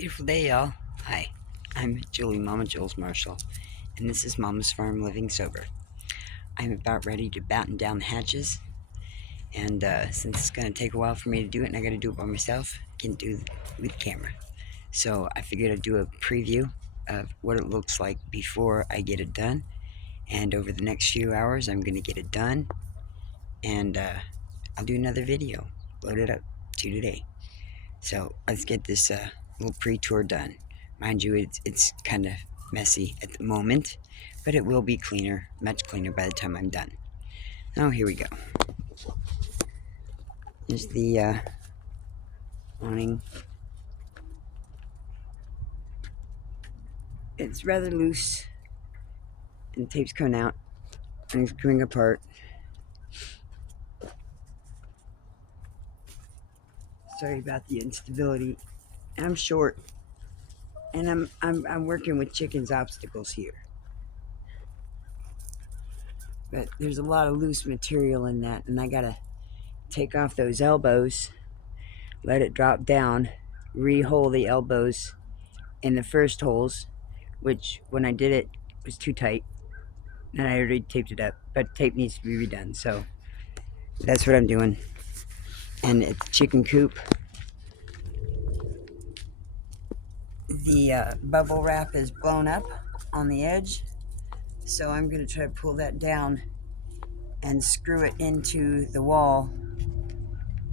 Beautiful day, y'all. Hi, I'm Julie, Mama Jules Marshall, and this is Mama's Farm Living Sober. I'm about ready to batten down the hatches, and since it's going to take a while for me to do it, and I got to do it by myself, I can do it with camera. So I figured I'd do a preview of what it looks like before I get it done, and over the next few hours, I'm going to get it done, and I'll do another video, load it up to today. So let's get this little pre-tour done. Mind you, it's kind of messy at the moment, but it will be cleaner, much cleaner by the time I'm done. Oh, here we go. Here's the awning. It's rather loose, and the tape's coming out, and it's coming apart. Sorry about the instability. I'm short, and I'm working with chicken's obstacles here. But there's a lot of loose material in that, and I gotta take off those elbows, let it drop down, re-hole the elbows in the first holes, which when I did it was too tight, and I already taped it up, but tape needs to be redone, so that's what I'm doing. And at the chicken coop, the bubble wrap is blown up on the edge, so I'm going to try to pull that down and screw it into the wall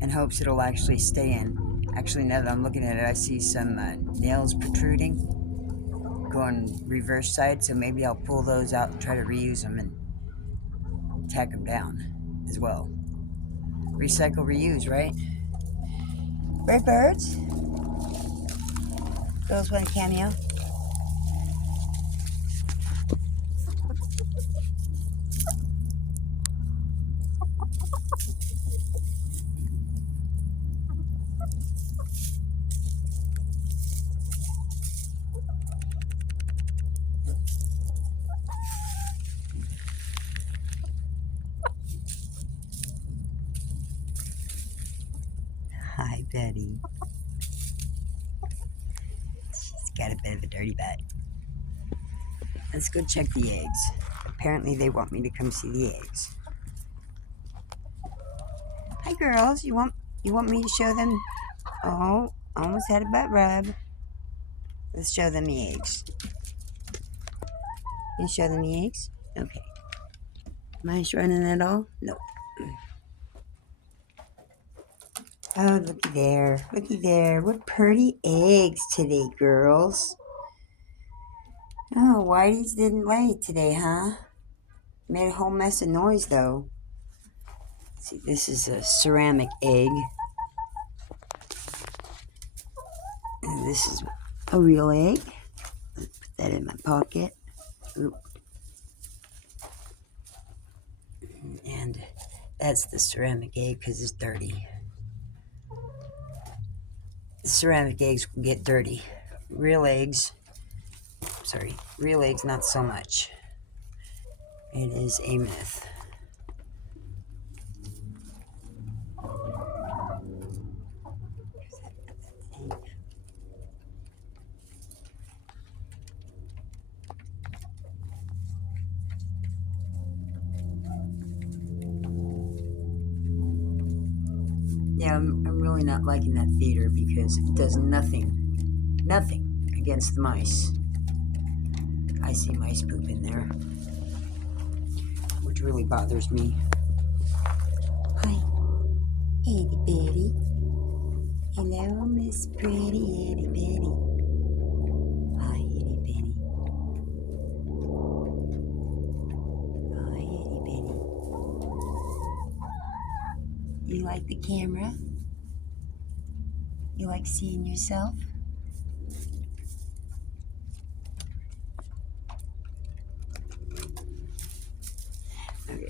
in hopes it'll actually stay in. Actually, now that I'm looking at it, I see some nails protruding going reverse side, so maybe I'll pull those out and try to reuse them and tack them down as well. Recycle, reuse, right? Birds? Girls want a cameo? Hi, Betty. She's got a bit of a dirty butt. Let's go check the eggs. Apparently they want me to come see the eggs. Hi, girls. You want me to show them? Oh, almost had a butt rub. Let's show them the eggs. You show them the eggs? Okay. Mice running at all? Nope. Oh, looky there. Looky there. What pretty eggs today, girls. Oh, Whitey's didn't lay today, huh? Made a whole mess of noise, though. See, this is a ceramic egg. And this is a real egg. Let's put that in my pocket. Oop. And that's the ceramic egg because it's dirty. The ceramic eggs will get dirty. Real eggs, not so much. It is a myth. Yeah, I'm really not liking that theater because it does nothing against the mice. I see mice poop in there, which really bothers me. Hi, itty bitty. Hello, Miss Pretty Itty Bitty. Hi, itty bitty. Hi, itty bitty. You like the camera? You like seeing yourself? Okay.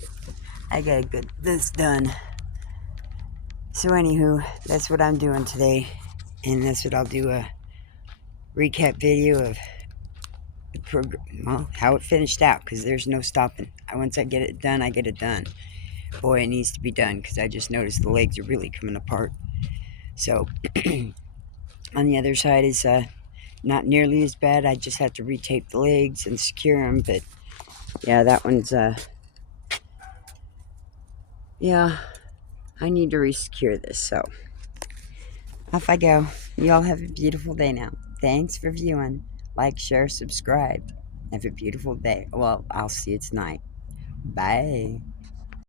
I gotta get this done. So anywho, that's what I'm doing today. And that's what I'll do, a recap video of the program, well, how it finished out, because there's no stopping. Once I get it done, I get it done. Boy, it needs to be done, because I just noticed the legs are really coming apart. So, on the other side is not nearly as bad. I just have to retape the legs and secure them, but yeah, that one's, yeah, I need to resecure this, so off I go. Y'all have a beautiful day now. Thanks for viewing. Like, share, subscribe. Have a beautiful day. Well, I'll see you tonight. Bye.